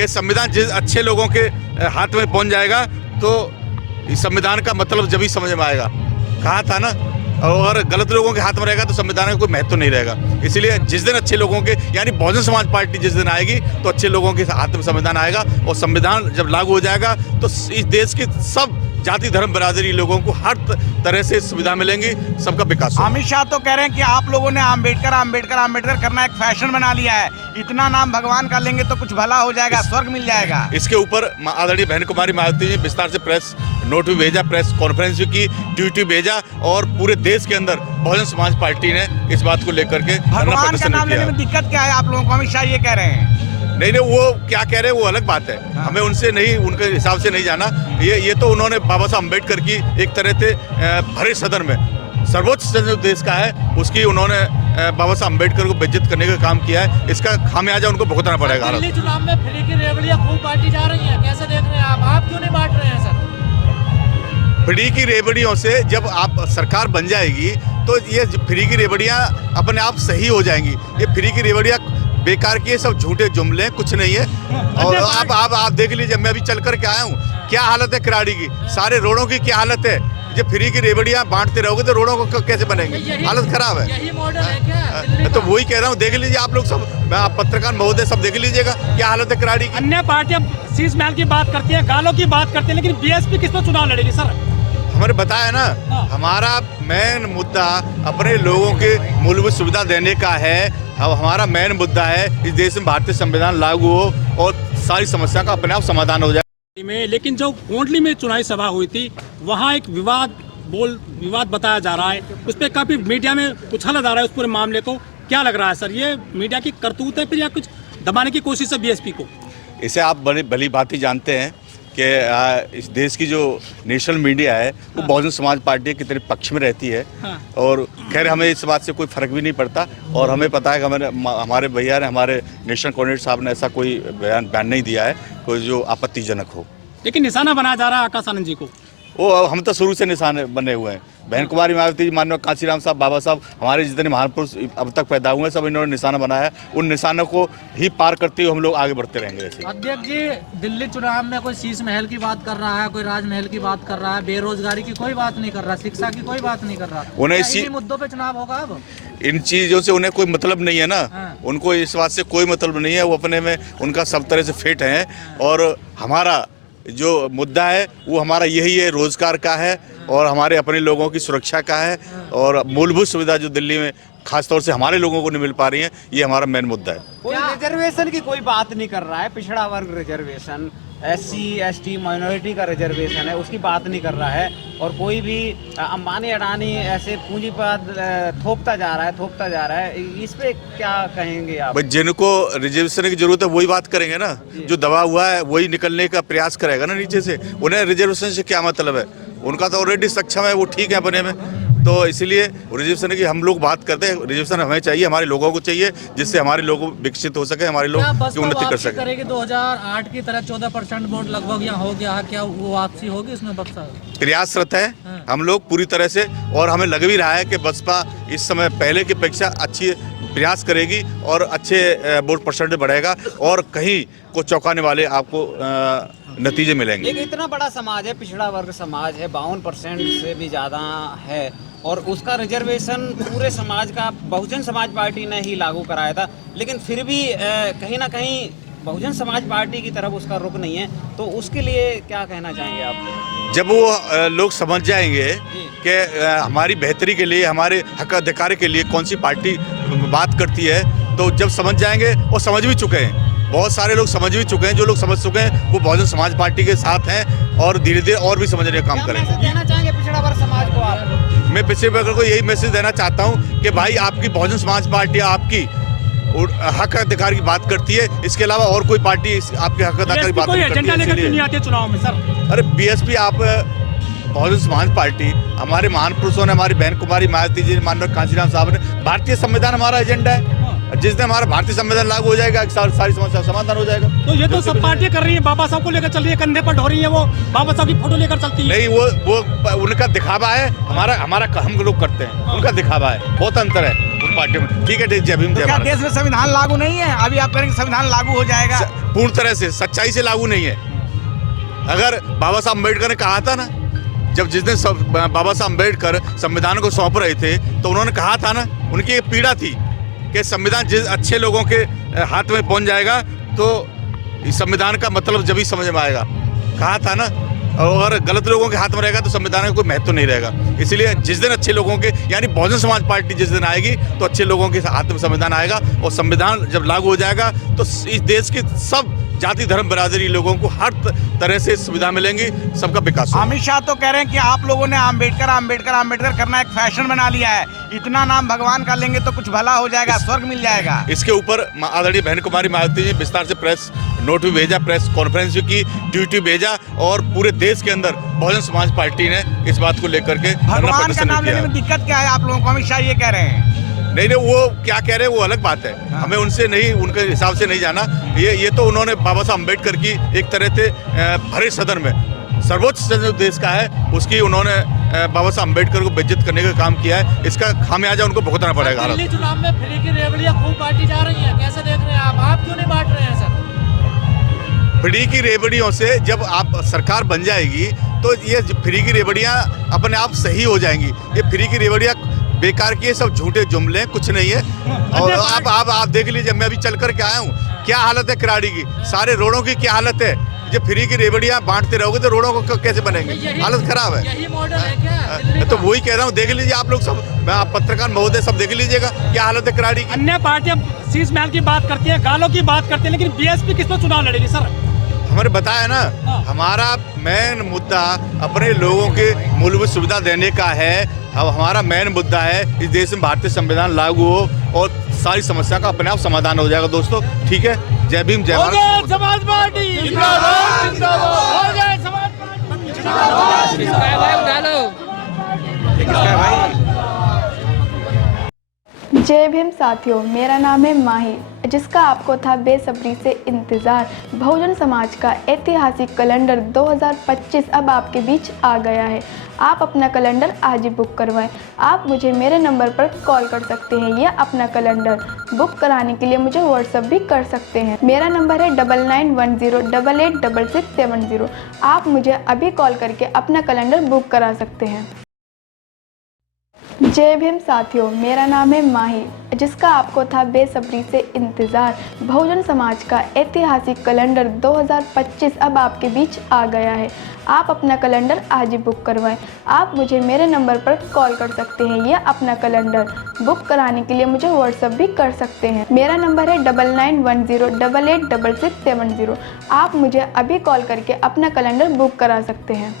कि संविधान जिस अच्छे लोगों के हाथ में पहुंच जाएगा तो इस संविधान का मतलब जब ही समझ में आएगा। कहा था ना, और गलत लोगों के हाथ में रहेगा तो संविधान का कोई महत्व नहीं रहेगा। इसलिए जिस दिन अच्छे लोगों के, यानी बहुजन समाज पार्टी जिस दिन आएगी तो अच्छे लोगों के हाथ में संविधान आएगा, और संविधान जब लागू हो जाएगा तो इस देश की सब जाति धर्म बिरादरी लोगों को हर तरह से सुविधा मिलेंगी, सबका विकास होगा। अमित शाह तो कह रहे हैं कि आप लोगों ने आम्बेडकर आम्बेडकर आम्बेडकर करना एक फैशन बना लिया है, इतना नाम भगवान का लेंगे तो कुछ भला हो जाएगा, स्वर्ग मिल जाएगा। इसके ऊपर आदरणीय बहन कुमारी मायावती जी विस्तार से प्रेस नोट भी भेजा, प्रेस कॉन्फ्रेंस भी की, ट्वीट भी भेजा, और पूरे देश के अंदर बहुजन समाज पार्टी ने इस बात को लेकर के भगवान का नाम लेने में दिक्कत क्या है आप लोगों को? अमित शाह ये कह रहे हैं। नहीं, वो क्या कह रहे हैं वो अलग बात है, हमें उनसे नहीं, उनके हिसाब से नहीं जाना। ये तो उन्होंने बाबा साहब अम्बेडकर की एक तरह से भरे सदन में सर्वोच्च सदन देश का है, उसकी उन्होंने बाबा साहब अम्बेडकर को बेइज्जत करने का काम किया है। इसका खामियाजा उनको भुगतना पड़ेगा। दिल्ली चुनाव में फ्री की रेवड़ियां खूब बांटी जा रही हैं, कैसे देख रहे हैं आप क्यों नहीं बांट रहे हैं सर? फ्री की रेवड़ियों से जब आप सरकार बन जाएगी तो ये फ्री की रेवड़ियां अपने आप सही हो जाएंगी। ये फ्री की रेवड़ियां बेकार की है, सब झूठे जुमले, कुछ नहीं है। और आप देख लीजिए, मैं अभी चल कर के आया हूँ, क्या हालत है किराड़ी की, सारे रोडों की क्या हालत है। जब फ्री की रेवड़ियां बांटते रहोगे तो रोडों को कैसे बनेंगे? हालत खराब है। यही मॉडल है क्या? तो वही कह रहा हूँ, देख लीजिए आप लोग सब, आप पत्रकार महोदय सब देख लीजिएगा क्या हालत है किराड़ी की। अन्य पार्टियां शीश महल की बात करती हैं, गालों की बात करती हैं, लेकिन बीएसपी किस पर चुनाव लड़ेगी सर? हमारे बताया ना, हमारा मेन मुद्दा अपने लोगों के मूलभूत सुविधा देने का है। अब हमारा मेन मुद्दा है इस देश में भारतीय संविधान लागू हो और सारी समस्या का अपने आप समाधान हो जाए। में लेकिन जो कोंडली में चुनावी सभा हुई थी वहाँ एक विवाद बताया जा रहा है, उस पर काफी मीडिया में उछाला जा रहा है उस पूरे मामले को। क्या लग रहा है सर, ये मीडिया की करतूत है फिर या कुछ दबाने की कोशिश है बीएसपी को? इसे आप बड़ी भली भांति जानते हैं कि इस देश की जो नेशनल मीडिया है वो बहुजन समाज पार्टी के तेरे पक्ष में रहती है। और खैर हमें इस बात से कोई फर्क भी नहीं पड़ता, और हमें पता है कि हमारे भैया ने, हमारे नेशनल कोऑर्डिनेटर साहब ने ऐसा कोई बयान नहीं दिया है कोई जो आपत्तिजनक हो। लेकिन निशाना बनाया जा रहा है आकाश आनंद जी को। वो हम तो शुरू से निशाने बने हुए हैं। बहन कुमारी मायावती जी, माननीय कांशीराम साहब, बाबा साहब, हमारे जितने महान पुरुष अब तक पैदा हुए हैं सब इन्होंने निशाना बनाया। उन निशानों को ही पार करते हुए हम लोग आगे बढ़ते रहेंगे। ऐसे अध्यक्ष जी, दिल्ली चुनाव में कोई शीश महल की बात कर रहा है, कोई राजमहल की बात कर रहा है, बेरोजगारी की कोई बात नहीं कर रहा, शिक्षा की कोई बात नहीं कर रहा। उन्हें इसी मुद्दों पे चुनाव होगा अब? इन चीज़ों से उन्हें कोई मतलब नहीं है ना, उनको इस बात से कोई मतलब नहीं है। वो अपने में उनका सब तरह से फिट है, और हमारा जो मुद्दा है वो हमारा यही है, रोजगार का है और हमारे अपने लोगों की सुरक्षा का है, और मूलभूत सुविधा जो दिल्ली में खासतौर से हमारे लोगों को नहीं मिल पा रही है, ये हमारा मेन मुद्दा है। कोई रिजर्वेशन की कोई बात नहीं कर रहा है, पिछड़ा वर्ग रिजर्वेशन, SC ST माइनॉरिटी का रिजर्वेशन है, उसकी बात नहीं कर रहा है। और कोई भी अंबानी अडानी ऐसे पूंजीपद थोपता जा रहा है, इस पे क्या कहेंगे आप? भाई जिनको रिजर्वेशन की जरूरत है वही बात करेंगे ना, जो दबा हुआ है वही निकलने का प्रयास करेगा ना नीचे से। उन्हें रिजर्वेशन से क्या मतलब है? उनका तो ऑलरेडी सक्षम है, वो ठीक है अपने में। तो इसलिए रिजर्वेशन की हम लोग बात करते हैं, रिजर्वेशन हमें चाहिए, हमारे लोगों को चाहिए, जिससे हमारे लोग विकसित हो सके, हमारे लोग की उन्नति कर सके। करेगी 2008 की तरह 14% वोट लगभग यहाँ हो गया है, क्या वो वापसी होगी इसमें? बक्सा प्रयासरत है हम लोग पूरी तरह से, और हमें लग भी रहा है कि बसपा इस समय पहले की अपेक्षा अच्छी प्रयास करेगी और अच्छे वोट परसेंटेज बढ़ेगा, और कहीं को चौंकाने वाले आपको नतीजे मिलेंगे। एक इतना बड़ा समाज है, पिछड़ा वर्ग समाज है, 52% से भी ज़्यादा है, और उसका रिजर्वेशन पूरे समाज का बहुजन समाज पार्टी ने ही लागू कराया था। लेकिन फिर भी कहीं ना कहीं बहुजन समाज पार्टी की तरफ उसका रुख नहीं है, तो उसके लिए क्या कहना चाहेंगे आप? जब वो लोग समझ जाएंगे कि हमारी बेहतरी के लिए, हमारे हक अधिकार के लिए कौन सी पार्टी बात करती है, तो जब समझ जाएंगे, वो समझ भी चुके हैं, बहुत सारे लोग समझ भी चुके हैं, जो लोग समझ चुके हैं वो बहुजन समाज पार्टी के साथ हैं, और धीरे धीरे और भी समझने का काम करेंगे। देना चाहेंगे पिछड़ा वर्ग समाज को आप? मैं पिछड़े वर्ग को यही मैसेज देना चाहता हूँ कि भाई आपकी बहुजन समाज पार्टी आपकी हक अधिकार की बात करती है, इसके अलावा और कोई पार्टी आपके हक अधिकार की बात नहीं करती है। चुनाव में सर, अरे बीएसपी, आप बहुजन समाज पार्टी, हमारे महान पुरुषों ने, हमारी बहन कुमारी मायावती जी, माननीय कांशीराम साहब ने, भारतीय संविधान हमारा एजेंडा है। जिस दिन हमारा भारतीय संविधान लागू हो जाएगा, सारी समस्या समाधान हो जाएगा। तो ये तो सब पार्टियां कर रही है, बाबा साहब को लेकर चल रही है, कंधे पर ढो रही है, वो बाबा साहब की फोटो लेकर चलती है। नहीं, वो उनका दिखावा है, हमारा हम लोग करते हैं, उनका दिखावा है, बहुत अंतर है उन पार्टियों में। ठीक है, जय भीम, जय भारत। देश में संविधान लागू नहीं है? अभी आप करेंगे संविधान लागू हो जाएगा? पूर्ण तरह से सच्चाई से लागू नहीं है। अगर बाबा साहब अम्बेडकर ने कहा था ना, जब जिस दिन बाबा साहब अम्बेडकर संविधान को सौंप रहे थे तो उन्होंने कहा था ना, उनकी एक पीड़ा थी कि संविधान जिस अच्छे लोगों के हाथ में पहुंच जाएगा तो इस संविधान का मतलब जब ही समझ में आएगा। कहा था ना, और गलत लोगों के हाथ में रहेगा तो संविधान का कोई महत्व नहीं रहेगा। इसीलिए जिस दिन अच्छे लोगों के, यानी बहुजन समाज पार्टी जिस दिन आएगी तो अच्छे लोगों के हाथ में संविधान आएगा, और संविधान जब लागू हो जाएगा तो इस देश की सब जाति धर्म बिरादरी लोगों को हर तरह से सुविधा मिलेंगी, सबका विकास होगा। अमित शाह तो कह रहे हैं कि आप लोगों ने अम्बेडकर करना एक फैशन बना लिया है, इतना नाम भगवान का लेंगे तो कुछ भला हो जाएगा, स्वर्ग मिल जाएगा। इसके ऊपर आदरणीय बहन कुमारी मायावती जी विस्तार से प्रेस नोट भी भेजा, प्रेस कॉन्फ्रेंस भी की, ट्वीट भेजा, और पूरे देश के अंदर बहुजन समाज पार्टी ने इस बात को लेकर के भगवान का नाम लेने में दिक्कत क्या है आप लोगों को? अमित शाह ये कह रहे हैं। नहीं, वो क्या कह रहे हैं वो अलग बात है, हमें उनसे नहीं, उनके हिसाब से नहीं जाना। ये तो उन्होंने बाबा साहब अम्बेडकर की एक तरह से भरे सदन में सर्वोच्च सदन देश का है, उसकी उन्होंने बाबा साहब अम्बेडकर को बेइज्जत करने का काम किया है। इसका खामियाजा उनको भुगतना पड़ेगा। दिल्ली चुनाव में फ्री की रेवड़ियां खूब बांटी जा रही हैं, कैसे देख रहे हैं आप क्यों नहीं बांट रहे हैं सर? फ्री की रेवड़ियों से जब आप सरकार बन जाएगी तो ये फ्री की रेवड़ियां अपने आप सही हो जाएंगी। ये फ्री की रेवड़ियां बेकार की, सब झूठे जुमले, कुछ नहीं है। और आप देख लीजिए, मैं अभी चल कर के आया हूँ, क्या हालत है किराड़ी की, सारे रोडों की क्या हालत है। जब फ्री की रेवड़ियां बांटते रहोगे तो रोडों को कैसे बनेंगे? हालत खराब है। यही मॉडल है क्या? तो वही कह रहा हूँ, देख लीजिए आप लोग सब, आप पत्रकार महोदय सब देख लीजिएगा क्या हालत है किराड़ी की। अन्य पार्टियां शीश महल की बात करती है, गालों की बात करती है, लेकिन बीएसपी किस पर चुनाव लड़ेगी सर? हमारे बताया ना, हमारा मेन मुद्दा अपने लोगों के मूलभूत सुविधा देने का है। अब हमारा मेन मुद्दा है इस देश में भारतीय संविधान लागू हो और सारी समस्या का अपने आप समाधान हो जाएगा। दोस्तों ठीक है, जय भीम, जय भारत। समाज पार्टी जिंदाबाद, जिंदाबाद, समाज पार्टी जिंदाबाद। जय भीम साथियों, मेरा नाम है माही, जिसका आपको था बेसब्री से इंतज़ार। बहुजन समाज का ऐतिहासिक कैलेंडर 2025 अब आपके बीच आ गया है। आप अपना कैलेंडर आज ही बुक करवाएं। आप मुझे मेरे नंबर पर कॉल कर सकते हैं या अपना कैलेंडर बुक कराने के लिए मुझे व्हाट्सअप भी कर सकते हैं। मेरा नंबर है 9910886670। आप मुझे अभी कॉल करके अपना कैलेंडर बुक करा सकते हैं। जय भीम साथियों, मेरा नाम है माही, जिसका आपको था बेसब्री से इंतज़ार। बहुजन समाज का ऐतिहासिक कैलेंडर 2025 अब आपके बीच आ गया है। आप अपना कैलेंडर आज ही बुक करवाएं। आप मुझे मेरे नंबर पर कॉल कर सकते हैं या अपना कैलेंडर बुक कराने के लिए मुझे व्हाट्सअप भी कर सकते हैं। मेरा नंबर है 9910886670। आप मुझे अभी कॉल करके अपना कैलेंडर बुक करा सकते हैं।